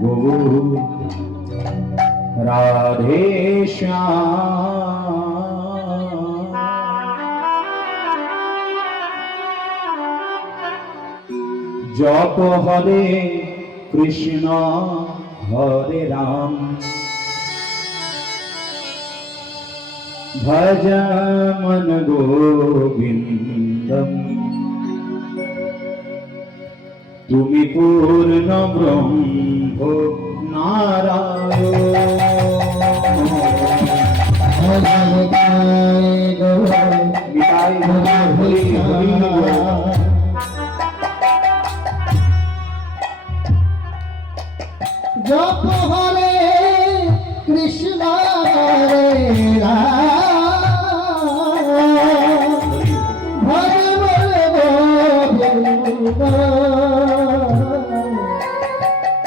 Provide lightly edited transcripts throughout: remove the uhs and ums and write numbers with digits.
গৌর রাধে শ্যাম। জপ হরে কৃষ্ণ হরে রাম, ভজ মন গোবিন্দম। তুমি পূর্ণ ব্রহ্ম নারায়ণ। জপ হরে কৃষ্ণ হরে রাম, ভজ মন গোবিন্দ।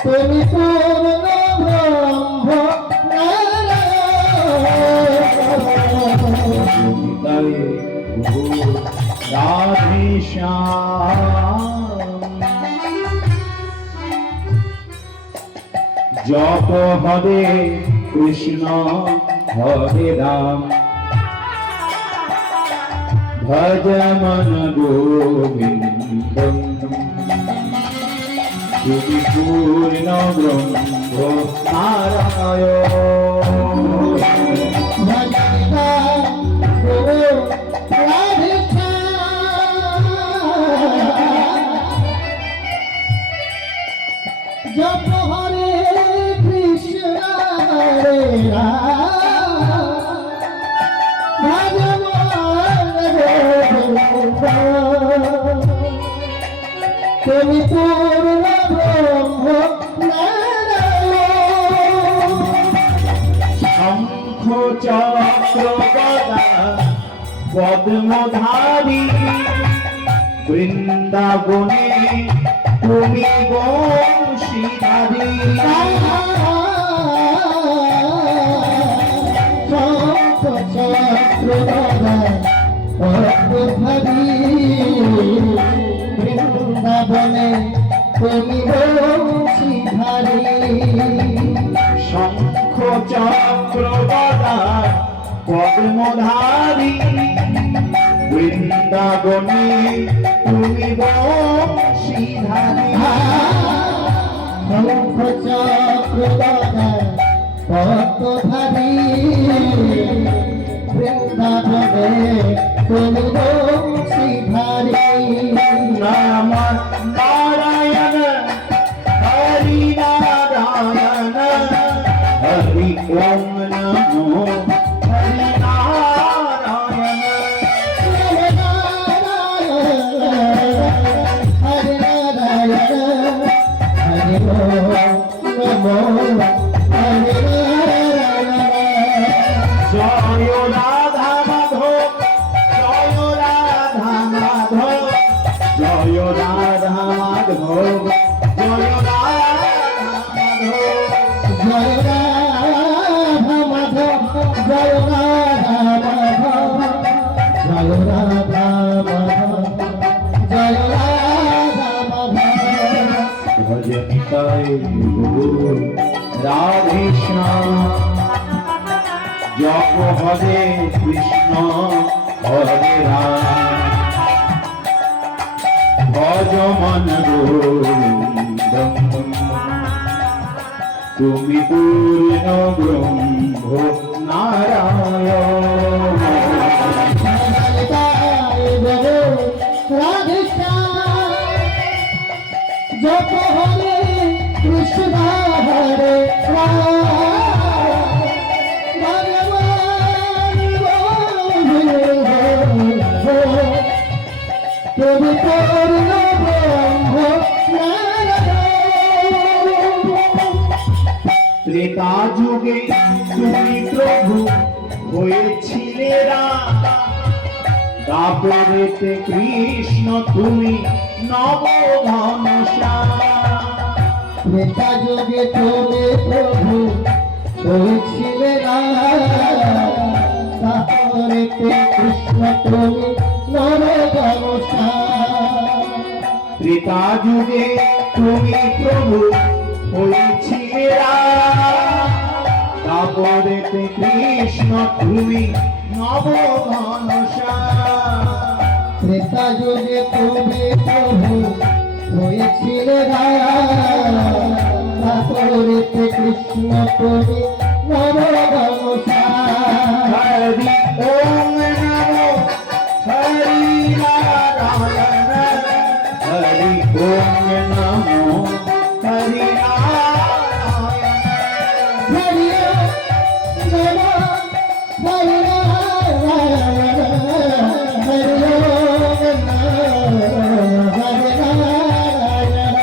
তুমি পূর্ণ ব্রহ্ম নারায়ণ। রাধে শ্যাম। জপ হরে কৃষ্ণ হরে রাম, ভজ মন গোবিন্দম। তুমি পূর্ণ ব্রহ্ম নারায়ণ। জপ হরে কৃষ্ণ হরে রাম, ভজ মন গোবিন্দ। তুমি পূর্ণ ব্রহ্ম নারায়ণ। শঙ্খ চক্র গদা পদ্মধারী, বৃন্দাবনে তুমি বংশীধারী। শঙ্খ চক্র গদা পদ্মধারী, বৃন্দাবনে তুমি বংশীধারী। শঙ্খ চক্র গদা পদ্মধারী, বৃন্দাবনে তুমি বংশীধারী। শঙ্খ চক্র গদা পদ্মধারী, বৃন্দাবনে তুমি বংশীধারী। নাম নারায়ণ হরি নারায়ণ, হরি ওম নমো হরি নারায়ণ। হরে নারায়ণ, হরে নমো হরে নারায়ণ। জয় রাধা মাধব, জয় রাধা মাধব, জয় রাধা মাধব, জয় রাধা মাধব। জয় রাধা মাধব, জয় রাধা মাধব, জয় রাধা মাধব, জয় রাধা মাধব। ভজ নিতাই গৌর রাধে শ্যাম। জপ হরে কৃষ্ণ হরে রাম, ভজ মন গোবিন্দম। তুমি পূর্ণ ব্রহ্ম নারায়ণ। রাধে শ্যাম। জপ হরে কৃষ্ণ হরে রাম, ভগবান গোবিন্দ। তুমি পূর্ণ ব্রহ্ম নারায়ণ। ত্রেতা যুগে তুমি প্রভু হয়েছিলে রাম, দাপরেতে কৃষ্ণ তুমি নবঘনশ্যাম। ত্রেতা যুগে তুমি প্রভু হয়েছিলে রাম, তারপরে কৃষ্ণ তুমি নরঘনশ্যাম। ত্রেতা যুগে তুমি প্রভু হয়েছিলে রাত। তারপরেতে কৃষ্ণ তুমি নবঘনশ্যাম। ত্রেতা যুগে তুমি প্রভু হয়েছিলে তারপরেতে কৃষ্ণ তুমি নবঘনশ্যাম। হরি ওম নমো হরি নারায়ণ। হরি ওম নমো হরি নারায়ণ। হরি ওম নমঃ হরি নারায়ণ। হরি ওম নমঃ হরি নারায়ণ।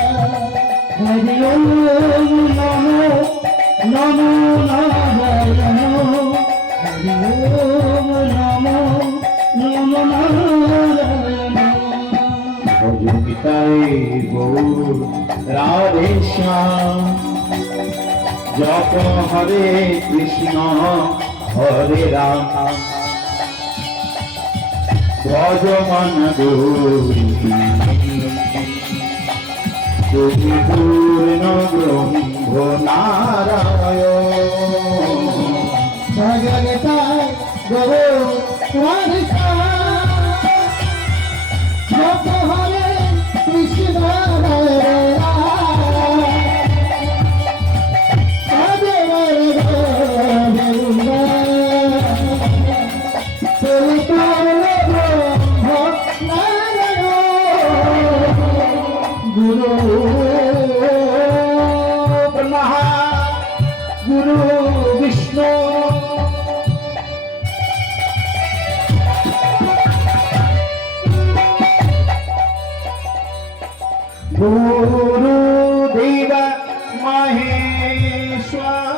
হরি ওম নমো নারায়ণ। হরি ওম নমো নারায়ণ। ভজনিতায় গৌর রাধে শ্যাম। জপ হরে কৃষ্ণ হরে রাম। ভজ মন গৌরী তুমি পূর্ণ ব্রহ্ম নারায়ণ। ভজনতায় গৌর রাধে শ্যাম। জপ হরে কৃষ্ণ হরে রাম। রাধে রাধে গোবিন্দ। তুমি পূর্ণ ব্রহ্ম নারায়ণ। গুরু ব্রহ্মা গুরু বিষ্ণু গুরুদেব মহেশ্বর।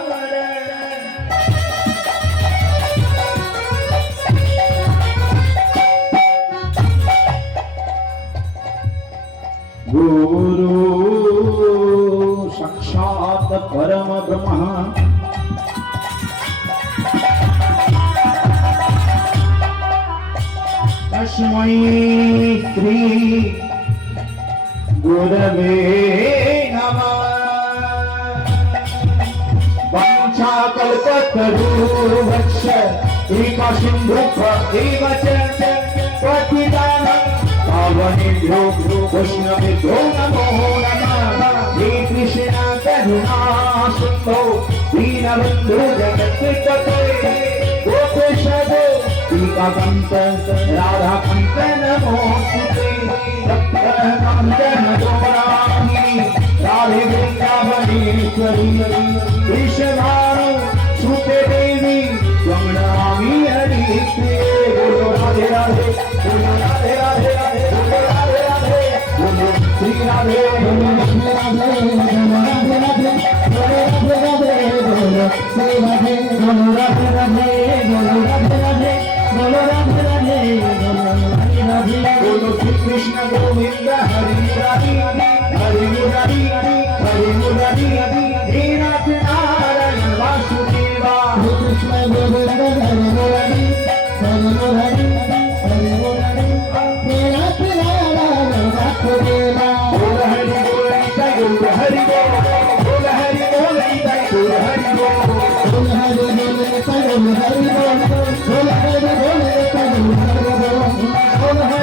गुरु साक्षात परम ब्रह्म। तस्मै श्री गुरवे नमः। वंशाकल्पतरुवक्ष कृपा सिन्धुभ्यैव च पतितानां पावनेभ्यो वैष्णवेभ्यो नमो नमः। हे कृष्ण करुणा सिन्धो दीनबन्धु जगत्पते गोपेश टीकाकन्त राधाकान्त नमोऽस्तुते। भक्तकाञ्चन गौराङ्गी राधे वृन्दावनेश्वरी वृषभानु सुते देवी त्वं नमामि हरिप्रिये। बोलो राधे राधे बोलो राधे राधे बोलो राधे राधे बोलो श्री राधे बोलो श्री राधे राधे राधे बोलो राधे राधे बोलो श्री राधे बोलो राधे राधे बोलो राधे राधे बोलो राधे राधे बोलो हरि राधे। बोलो श्री कृष्ण गोविंद हरि मुरारी हरि मुरारी हरि मुरारी। हे नाथ नारायण वासुदेवा। हरे कृष्ण गोविंद हरे मुरारी हरे मुरारी हरे मुरारी। हे नाथ नारायण वासुदेवा। बोल हरि बोल निताई गौर हरि बोल। बोल हरि बोल निताई गौर हरि बोल। बोल हरि बोल निताई गौर हरि बोल। बोल हरि बोल निताई गौर हरि बोल। बोल हरि